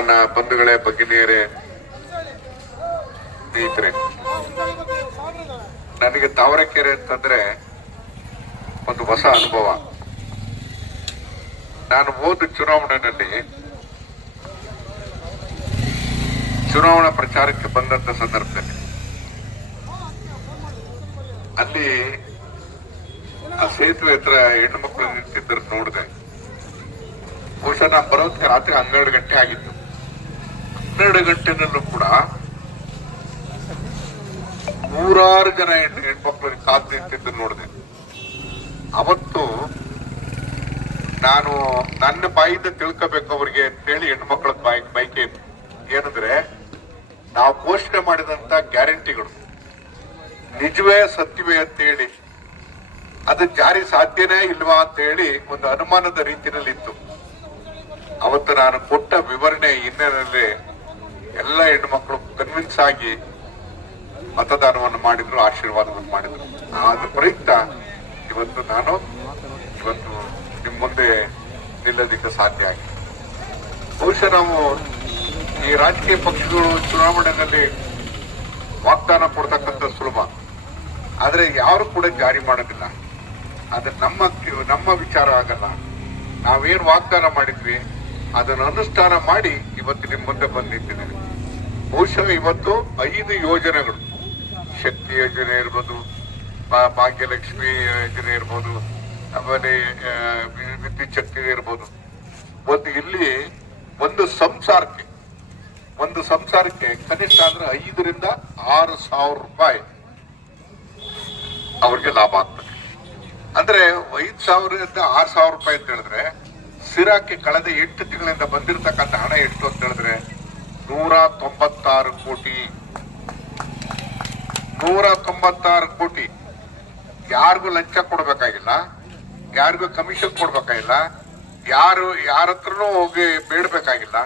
ನನ್ನ ಬಂಧುಗಳೇ, ಭಗಿನಿಯರೇ, ಸ್ನೇಹಿತರೆ, ನನಗೆ ತಾವರೆಕೆರೆ ಅಂತಂದ್ರೆ ಒಂದು ಹೊಸ ಅನುಭವ. ನಾನು ಹೋದ ಚುನಾವಣೆಯಲ್ಲಿ ಚುನಾವಣಾ ಪ್ರಚಾರಕ್ಕೆ ಬಂದಂತ ಸಂದರ್ಭದಲ್ಲಿ ಅಲ್ಲಿ ಆ ಸೇತುವೆ ಹತ್ರ ಹೆಣ್ಣು ಮಕ್ಕಳು ನಿಂತಿದ್ದರು ನೋಡಿದೆ. ಬಹುಶಃ ನಾನು ಬರೋದಕ್ಕೆ ರಾತ್ರಿ ಹನ್ನೆರಡು ಗಂಟೆ ಆಗಿತ್ತು. ಹನ್ನೆರಡು ಗಂಟೆನಲ್ಲೂ ಕೂಡ ನೂರಾರು ಜನ ಹೆಣ್ಣು ಹೆಣ್ಮಕ್ಳಿಗೆ ಕಾದು ನಿಂತಿದ್ದು ನೋಡಿದೆ. ಅವತ್ತು ನಾನು ನನ್ನ ಬಾಯಿಂದ ತಿಳ್ಕೋಬೇಕು ಅವ್ರಿಗೆ ಅಂತೇಳಿ ಹೆಣ್ಮಕ್ಳ ಬಾಯಿ, ಬೈಕೆ ಏನಂದ್ರೆ ನಾವು ಘೋಷಣೆ ಮಾಡಿದಂತ ಗ್ಯಾರಂಟಿಗಳು. ನಿಜವೇ ಸತ್ಯವೇ ಅಂತೇಳಿ ಅದು ಜಾರಿ ಸಾಧ್ಯನೇ ಇಲ್ವಾ ಅಂತ ಹೇಳಿ ಒಂದು ಅನುಮಾನದ ರೀತಿಯಲ್ಲಿ ಇತ್ತು ಅವತ್ತು ನಾನು ಕೊಟ್ಟ ವಿವರಣೆ ಹಿನ್ನೆಲೆಯಲ್ಲಿ ಎಲ್ಲ ಹೆಣ್ಮಕ್ಳು ಕನ್ವಿನ್ಸ್ ಆಗಿ ಮತದಾನವನ್ನು ಮಾಡಿದ್ರು, ಆಶೀರ್ವಾದವನ್ನು ಮಾಡಿದ್ರು. ಅದ್ರ ಪ್ರಯುಕ್ತ ಇವತ್ತು ನಾನು, ಇವತ್ತು ನಿಮ್ಮ ಮುಂದೆ ನಿಲ್ಲೋದಿಕ್ಕೆ ಸಾಧ್ಯ ಆಗಿದೆ. ಬಹುಶಃ ನಾವು ಈ ರಾಜಕೀಯ ಪಕ್ಷಗಳು ಚುನಾವಣೆಯಲ್ಲಿ ವಾಗ್ದಾನ ಕೊಡ್ತಕ್ಕಂಥ ಸುಲಭ. ಆದರೆ ಯಾರು ಕೂಡ ಜಾರಿ ಮಾಡೋದಿಲ್ಲ. ಅದು ನಮ್ಮ ನಮ್ಮ ವಿಚಾರ ಆಗಲ್ಲ. ನಾವೇನು ವಾಗ್ದಾನ ಮಾಡಿದ್ವಿ, ಅದನ್ನು ಅನುಷ್ಠಾನ ಮಾಡಿ ಇವತ್ತು ನಿಮ್ಮ ಮುಂದೆ ಬಂದು ನಿಂತಿದ್ದೇನೆ ಬಹುಶಃ ಇವತ್ತು ಐದು ಯೋಜನೆಗಳು. ಶಕ್ತಿ ಯೋಜನೆ ಇರ್ಬೋದು ಭಾಗ್ಯಲಕ್ಷ್ಮಿ ಯೋಜನೆ ಇರ್ಬೋದು, ಆಮೇಲೆ ವಿದ್ಯುತ್ ಶಕ್ತಿ ಇರ್ಬೋದು. ಒಂದು ಇಲ್ಲಿ ಒಂದು ಸಂಸಾರಕ್ಕೆ ಒಂದು ಸಂಸಾರಕ್ಕೆ ಕನಿಷ್ಠ ಅಂದ್ರೆ ಐದರಿಂದ ಆರು ಸಾವಿರ ರೂಪಾಯಿ ಅವ್ರಿಗೆ ಲಾಭ ಆಗ್ತದೆ. ಅಂದ್ರೆ ಐದ್ ಸಾವಿರದಿಂದ ಆರು ಸಾವಿರ ರೂಪಾಯಿ ಅಂತ ಹೇಳಿದ್ರೆ, ಸಿರಾಕ್ಕೆ ಕಳೆದ ಎಂಟು ತಿಂಗಳಿಂದ ಬಂದಿರತಕ್ಕಂಥ ಹಣ ಎಷ್ಟು ಅಂತ ಹೇಳಿದ್ರೆ ನೂರ ತೊಂಬತ್ತಾರು ಕೋಟಿ. ನೂರ ತೊಂಬತ್ತಾರು ಕೋಟಿ. ಯಾರಿಗೂ ಲಂಚ ಕೊಡ್ಬೇಕಾಗಿಲ್ಲ, ಯಾರಿಗೂ ಕಮಿಷನ್ ಕೊಡ್ಬೇಕಾಗಿಲ್ಲ, ಯಾರು, ಯಾರ ಹತ್ರನೂ ಹೋಗಿ ಬೇಡಬೇಕಾಗಿಲ್ಲ.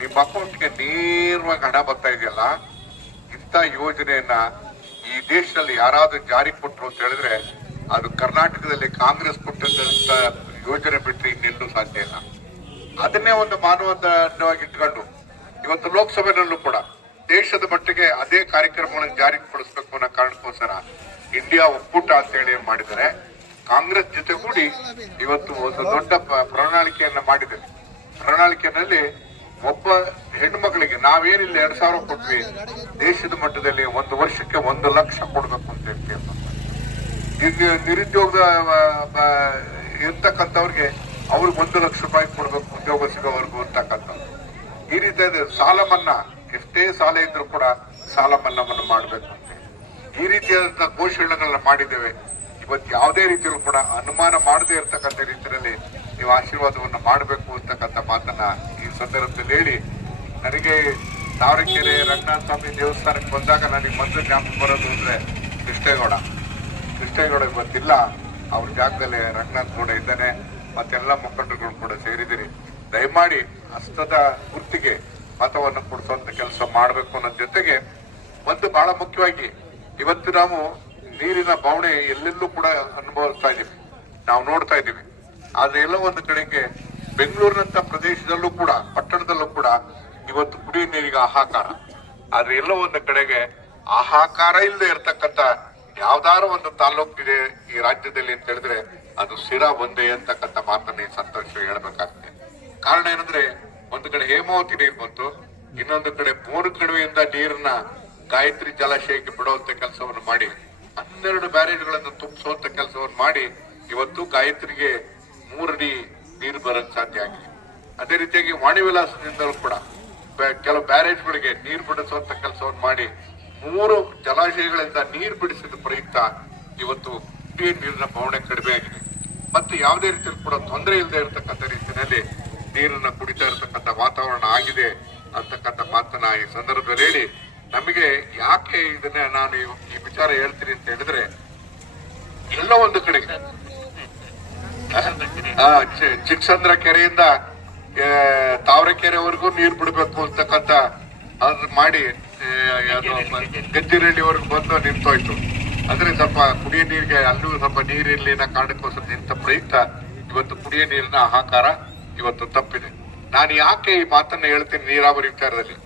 ನಿಮ್ಮ ಅಕೌಂಟ್ಗೆ ನೇರವಾಗಿ ಹಣ ಬರ್ತಾ ಇದೆಯಲ್ಲ, ಇಂಥ ಯೋಜನೆಯನ್ನ ಈ ದೇಶದಲ್ಲಿ ಯಾರಾದ್ರೂ ಜಾರಿ ಕೊಟ್ಟರು ಅಂತ ಹೇಳಿದ್ರೆ ಅದು ಕರ್ನಾಟಕದಲ್ಲಿ ಕಾಂಗ್ರೆಸ್ ಕೊಟ್ಟಂತ ಯೋಜನೆ ಬಿಟ್ಟರೆ ಇನ್ನೆಲ್ಲೂ ಸಾಧ್ಯ ಇಲ್ಲ. ಅದನ್ನೇ ಒಂದು ಮಾನವಂತವಾಗಿ ಇಟ್ಕೊಂಡು ಇವತ್ತು ಲೋಕಸಭೆನಲ್ಲೂ ಕೂಡ ದೇಶದ ಮಟ್ಟಿಗೆ ಅದೇ ಕಾರ್ಯಕ್ರಮಗಳನ್ನು ಜಾರಿಗೆ ಪಡಿಸಬೇಕು ಅನ್ನೋ ಕಾರಣಕ್ಕೋಸ್ಕರ ಇಂಡಿಯಾ ಒಕ್ಕೂಟ ಅಂತ ಹೇಳಿ ಮಾಡಿದರೆ ಕಾಂಗ್ರೆಸ್ ಜೊತೆ ಕೂಡಿ ಇವತ್ತು ಒಂದು ದೊಡ್ಡ ಪ್ರಣಾಳಿಕೆಯನ್ನ ಮಾಡಿದೆ. ಪ್ರಣಾಳಿಕೆಯಲ್ಲಿ ಒಬ್ಬ ಹೆಣ್ಣು ಮಕ್ಕಳಿಗೆ ನಾವೇನಿಲ್ಲ ಎರಡ್ ಸಾವಿರ ಕೊಟ್ವಿ. ದೇಶದ ಮಟ್ಟದಲ್ಲಿ ಒಂದು ವರ್ಷಕ್ಕೆ ಒಂದು ಲಕ್ಷ ಕೊಡ್ಬೇಕು ಅಂತ ಹೇಳ್ತೀವಿ. ಈಗ ನಿರುದ್ಯೋಗ ಇರ್ತಕ್ಕಂಥವ್ರಿಗೆ ಅವ್ರಿಗೆ ಒಂದು ಲಕ್ಷ ರೂಪಾಯಿ ಕೊಡ್ಬೇಕು ಉದ್ಯೋಗ ಸಿಗೋವರೆಗೂ ಅಂತಕ್ಕಂಥ ಈ ರೀತಿಯಾದ ಸಾಲ ಮನ್ನಾ, ಎಷ್ಟೇ ಸಾಲ ಇದ್ರೂ ಕೂಡ ಸಾಲ ಮನ್ನಾವನ್ನು ಮಾಡಬೇಕು ಅಂತ ಈ ರೀತಿಯಾದಂತಹ ಘೋಷಣೆಗಳನ್ನ ಮಾಡಿದ್ದೇವೆ. ಇವತ್ತು ಯಾವುದೇ ರೀತಿಯಲ್ಲೂ ಕೂಡ ಅನುಮಾನ ಮಾಡದೇ ಇರತಕ್ಕಂಥ ರೀತಿಯಲ್ಲಿ ನೀವು ಆಶೀರ್ವಾದವನ್ನು ಮಾಡಬೇಕು ಅಂತಕ್ಕಂಥ ಮಾತನ್ನ ಈ ಸಂದರ್ಭದಲ್ಲಿ ಹೇಳಿ, ನನಗೆ ತಾವರೆಕೆರೆ ರಂಗನಾಥ ಸ್ವಾಮಿ ದೇವಸ್ಥಾನಕ್ಕೆ ಬಂದಾಗ ನನಗೆ ಮೊದಲು ಜ್ಞಾಪಕ ಬರೋದು ಅಂದ್ರೆ ಕೃಷ್ಣೇಗೌಡ. ಕೃಷ್ಣೇಗೌಡ ಇವತ್ತಿಲ್ಲ. ಅವ್ರ ಜಾಗದಲ್ಲಿ ರಂಗನಾಥ್ ಗೌಡ ಇದ್ದಾನೆ. ಮತ್ತೆಲ್ಲ ಮುಖಂಡರುಗಳು ಕೂಡ ಸೇರಿದಿರಿ ದಯಮಾಡಿ ಹಸ್ತದ ಗುರ್ತಿಗೆ ಮತವನ್ನು ಕೊಡಿಸುವಂತ ಕೆಲಸ ಮಾಡಬೇಕು ಅನ್ನೋ ಜೊತೆಗೆ ಒಂದು ಬಹಳ ಮುಖ್ಯವಾಗಿ ಇವತ್ತು ನಾವು ನೀರಿನ ಬವಣೆ ಎಲ್ಲೆಲ್ಲೂ ಕೂಡ ಅನುಭವಿಸ್ತಾ ಇದ್ದೀವಿ. ನಾವು ನೋಡ್ತಾ ಇದ್ದೀವಿ. ಆದ್ರೆ ಎಲ್ಲ ಒಂದು ಕಡೆಗೆ ಬೆಂಗಳೂರಿನಂತ ಪ್ರದೇಶದಲ್ಲೂ ಕೂಡ, ಪಟ್ಟಣದಲ್ಲೂ ಕೂಡ ಇವತ್ತು ಕುಡಿಯುವ ನೀರಿಗೆ ಹಾಹಾಕಾರ. ಆದ್ರೆ ಎಲ್ಲೋ ಒಂದು ಕಡೆಗೆ ಆಹಾಕಾರ ಇಲ್ಲದೆ ಇರತಕ್ಕಂತ ಯಾವ್ದಾರ ಒಂದು ತಾಲೂಕಿದೆ ಈ ರಾಜ್ಯದಲ್ಲಿ ಅಂತ ಹೇಳಿದ್ರೆ ಅದು ಸಿರಾ ಒಂದೇ ಅಂತಕ್ಕಂಥ ಮಾತನ್ನ ಸಂತೋಷ ಹೇಳ್ಬೇಕಾಗ್ತದೆ ಕಾರಣ ಏನಂದ್ರೆ, ಒಂದು ಕಡೆ ಹೇಮಾವತಿ ನೀರು ಬಂತು, ಇನ್ನೊಂದು ಕಡೆ ಮೂರು ಕಣಿವೆಯಿಂದ ನೀರನ್ನ ಗಾಯತ್ರಿ ಜಲಾಶಯಕ್ಕೆ ಬಿಡುವಂತ ಕೆಲಸವನ್ನು ಮಾಡಿ, ಹನ್ನೆರಡು ಬ್ಯಾರೇಜ್ಗಳನ್ನು ತುಂಬಿಸುವಂತ ಕೆಲಸವನ್ನು ಮಾಡಿ, ಇವತ್ತು ಗಾಯತ್ರಿಗೆ ಮೂರಡಿ ನೀರು ಬರಕ್ ಸಾಧ್ಯ ಆಗಿದೆ. ಅದೇ ರೀತಿಯಾಗಿ ವಾಣಿ ವಿಲಾಸದಿಂದಲೂ ಕೂಡ ಕೆಲವು ಬ್ಯಾರೇಜ್ಗಳಿಗೆ ನೀರು ಬಿಡಿಸುವಂತ ಕೆಲಸವನ್ನು ಮಾಡಿ, ಮೂರು ಜಲಾಶಯಗಳಿಂದ ನೀರು ಬಿಡಿಸಿದ ಪ್ರಯುಕ್ತ ಇವತ್ತು ಕುಡಿಯುವ ನೀರಿನ ಬವಣೆ ಕಡಿಮೆ ಆಗಿದೆ. ಮತ್ತೆ ಯಾವುದೇ ರೀತಿಯಲ್ಲಿ ಕೂಡ ತೊಂದರೆ ಇಲ್ಲದೆ ಇರತಕ್ಕಂಥ ರೀತಿಯಲ್ಲಿ ನೀರನ್ನ ಕುಡಿತಾ ಇರತಕ್ಕಂಥ ವಾತಾವರಣ ಆಗಿದೆ ಅಂತಕ್ಕಂಥ ಮಾತನ್ನ ಈ ಸಂದರ್ಭದಲ್ಲಿ ಹೇಳಿ ನಮಗೆ ಯಾಕೆ ಇದನ್ನ ನಾನು ಈ- ವಿಚಾರ ಹೇಳ್ತೀನಿ ಅಂತ ಹೇಳಿದ್ರೆ ಎಲ್ಲ ಒಂದು ಕಡೆಗೆ. ಆ, ಚಿ- ಚಿಕ್ಕಸಂದ್ರ ಕೆರೆಯಿಂದ ತಾವರೆಕೆರೆವರೆಗೂ ನೀರು ಬಿಡಬೇಕು ಅಂತಕ್ಕಂಥ ಅದ್ ಮಾಡಿ ಗದ್ದಿರಳ್ಳಿವರೆಗೂ ಬಂದು ನಿಂತೋಯ್ತು. ಅಂದ್ರೆ ಸ್ವಲ್ಪ ಕುಡಿಯ ನೀರಿಗೆ ಅಲ್ಲೂ ಸ್ವಲ್ಪ ನೀರಿರ್ಲಿ ಅನ್ನೋ ಕಾರಣಕ್ಕೋಸ್ಕರ ನಿಂತ ಪ್ರಯುಕ್ತ ಇವತ್ತು ಕುಡಿಯ ನೀರಿನ ಹಾಕಾರ ಇವತ್ತು ತಪ್ಪಿದೆ. ನಾನು ಯಾಕೆ ಈ ಮಾತನ್ನ ಹೇಳ್ತೀನಿ ನೀರಾವರಿ ವಿಚಾರದಲ್ಲಿ.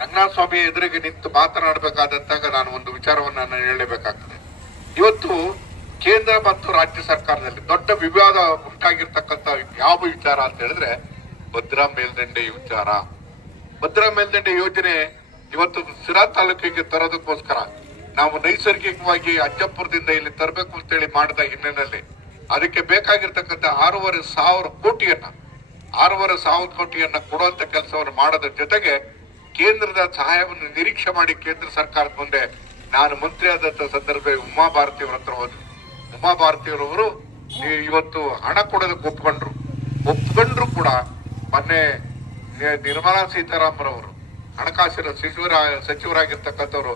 ರಂಗನಾಥ ಸ್ವಾಮಿ ಎದುರಿಗೆ ನಿಂತು ಮಾತನಾಡಬೇಕಾದಂತಾಗ ನಾನು ಒಂದು ವಿಚಾರವನ್ನ ನಾನು ಹೇಳಲೇಬೇಕಾಗ್ತದೆ. ಇವತ್ತು ಕೇಂದ್ರ ಮತ್ತು ರಾಜ್ಯ ಸರ್ಕಾರದಲ್ಲಿ ದೊಡ್ಡ ವಿವಾದ ಉಂಟಾಗಿರ್ತಕ್ಕಂಥ ಯಾವ ವಿಚಾರ ಅಂತ ಹೇಳಿದ್ರೆ ಭದ್ರಾ ಮೇಲ್ದಂಡೆ ವಿಚಾರ. ಭದ್ರಾ ಮೇಲ್ದಂಡೆ ಯೋಜನೆ ಇವತ್ತು ಸಿರಾ ತಾಲೂಕಿಗೆ ತರೋದಕ್ಕೋಸ್ಕರ ನಾವು ನೈಸರ್ಗಿಕವಾಗಿ ಅಜ್ಜಪುರದಿಂದ ಇಲ್ಲಿ ತರಬೇಕು ಅಂತೇಳಿ ಮಾಡಿದ ಹಿನ್ನೆಲೆಯಲ್ಲಿ ಅದಕ್ಕೆ ಬೇಕಾಗಿರ್ತಕ್ಕಂಥ ಆರೂವರೆ ಸಾವಿರ ಕೋಟಿಯನ್ನ ಆರೂವರೆ ಸಾವಿರ ಕೋಟಿಯನ್ನ ಕೊಡುವಂತ ಕೆಲಸವನ್ನು ಮಾಡೋದ್ರ ಜೊತೆಗೆ ಕೇಂದ್ರದ ಸಹಾಯವನ್ನು ನಿರೀಕ್ಷೆ ಮಾಡಿ ಕೇಂದ್ರ ಸರ್ಕಾರದ ಮುಂದೆ ನಾನು ಮಂತ್ರಿ ಆದಂತ ಸಂದರ್ಭ ಉಮಾ ಭಾರತಿ ಅವರ ಹತ್ರ ಹೋದ್ರು ಉಮಾ ಭಾರತಿಯವರವರು ಇವತ್ತು ಹಣ ಕೊಡೋದಕ್ಕೆ ಒಪ್ಕೊಂಡ್ರು. ಒಪ್ಕೊಂಡ್ರು ಕೂಡ ಮೊನ್ನೆ ನಿರ್ಮಲಾ ಸೀತಾರಾಮನ್ ಹಣಕಾಸಿನ ಸಚಿವರ ಸಚಿವರಾಗಿರ್ತಕ್ಕಂಥವ್ರು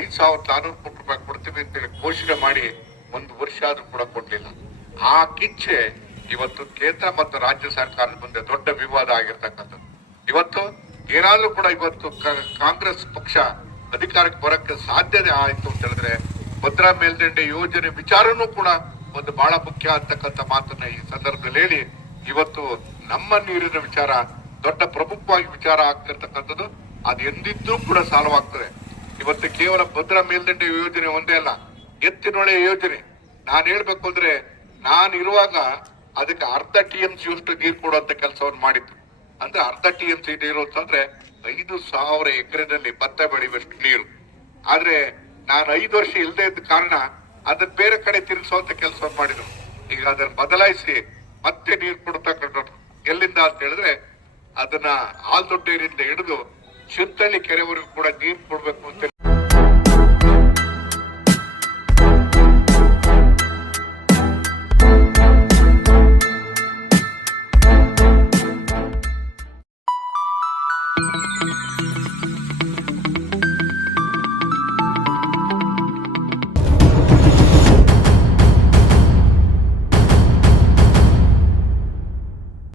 ಐದ್ ಸಾವಿರದ ನಾನೂರು ಕೋಟಿ ರೂಪಾಯಿ ಕೊಡ್ತೀವಿ ಅಂತೇಳಿ ಘೋಷಣೆ ಮಾಡಿ ಒಂದು ವರ್ಷ ಆದ್ರೂ ಕೂಡ ಕೊಡ್ಲಿಲ್ಲ. ಆ ಕಿಚ್ಚೆ ಇವತ್ತು ಕೇಂದ್ರ ಮತ್ತು ರಾಜ್ಯ ಸರ್ಕಾರದ ಮುಂದೆ ದೊಡ್ಡ ವಿವಾದ ಆಗಿರ್ತಕ್ಕಂಥದ್ದು. ಇವತ್ತು ಏನಾದ್ರೂ ಕೂಡ ಇವತ್ತು ಕಾಂಗ್ರೆಸ್ ಪಕ್ಷ ಅಧಿಕಾರಕ್ಕೆ ಬರಕ್ಕೆ ಸಾಧ್ಯತೆ ಆಯ್ತು ಅಂತ ಹೇಳಿದ್ರೆ ಭದ್ರಾ ಮೇಲ್ದಂಡೆ ಯೋಜನೆ ವಿಚಾರನೂ ಕೂಡ ಒಂದು ಬಹಳ ಮುಖ್ಯ ಅಂತಕ್ಕಂಥ ಮಾತನ್ನ ಈ ಸಂದರ್ಭದಲ್ಲಿ ಹೇಳಿ, ಇವತ್ತು ನಮ್ಮ ನೀರಿನ ವಿಚಾರ ದೊಡ್ಡ ಪ್ರಮುಖವಾಗಿ ವಿಚಾರ ಆಗ್ತಿರ್ತಕ್ಕಂಥದ್ದು, ಅದು ಎಂದಿದ್ದೂ ಕೂಡ ಸಾಲವಾಗ್ತದೆ. ಇವತ್ತು ಕೇವಲ ಭದ್ರಾ ಮೇಲ್ದಂಡೆ ಯೋಜನೆ ಒಂದೇ ಅಲ್ಲ ಎತ್ತಿನೊಳೆ ಯೋಜನೆ. ನಾನು ಹೇಳ್ಬೇಕು ಅಂದ್ರೆ ನಾನು ಇರುವಾಗ ಅದಕ್ಕೆ ಅರ್ಧ ಟಿ ಎಂ ಸಿ ಅಷ್ಟು ನೀರು ಕೊಡುವಂತ ಕೆಲಸವನ್ನು ಮಾಡಿದ್ರು. ಅಂದ್ರೆ ಅರ್ಧ ಟಿ ಎಂ ಸಿ ನೀರು ಅಂತಂದ್ರೆ ಐದು ಸಾವಿರ ಎಕರೆನಲ್ಲಿ ಭತ್ತ ಬೆಳೆಯುವಷ್ಟು ನೀರು. ಆದ್ರೆ ನಾನು ಐದು ವರ್ಷ ಇಲ್ಲದೆ ಇದ್ದ ಕಾರಣ ಅದನ್ನ ಬೇರೆ ಕಡೆ ತಿರುಗಿಸುವಂತ ಕೆಲಸ ಮಾಡಿದ್ರು. ಈಗ ಅದನ್ನ ಬದಲಾಯಿಸಿ ಮತ್ತೆ ನೀರು ಕೊಡ್ತಕ್ಕಂಥ ಎಲ್ಲಿಂದ ಅಂತ ಹೇಳಿದ್ರೆ ಅದನ್ನ ಆಲ್ದೊಡ್ಡೇರಿಂದ ಹಿಡಿದು ಚಿಂತಳ್ಳಿ ಕೆರೆವರೆಗೂ ಕೂಡ ನೀರು ಕೊಡ್ಬೇಕು ಅಂತ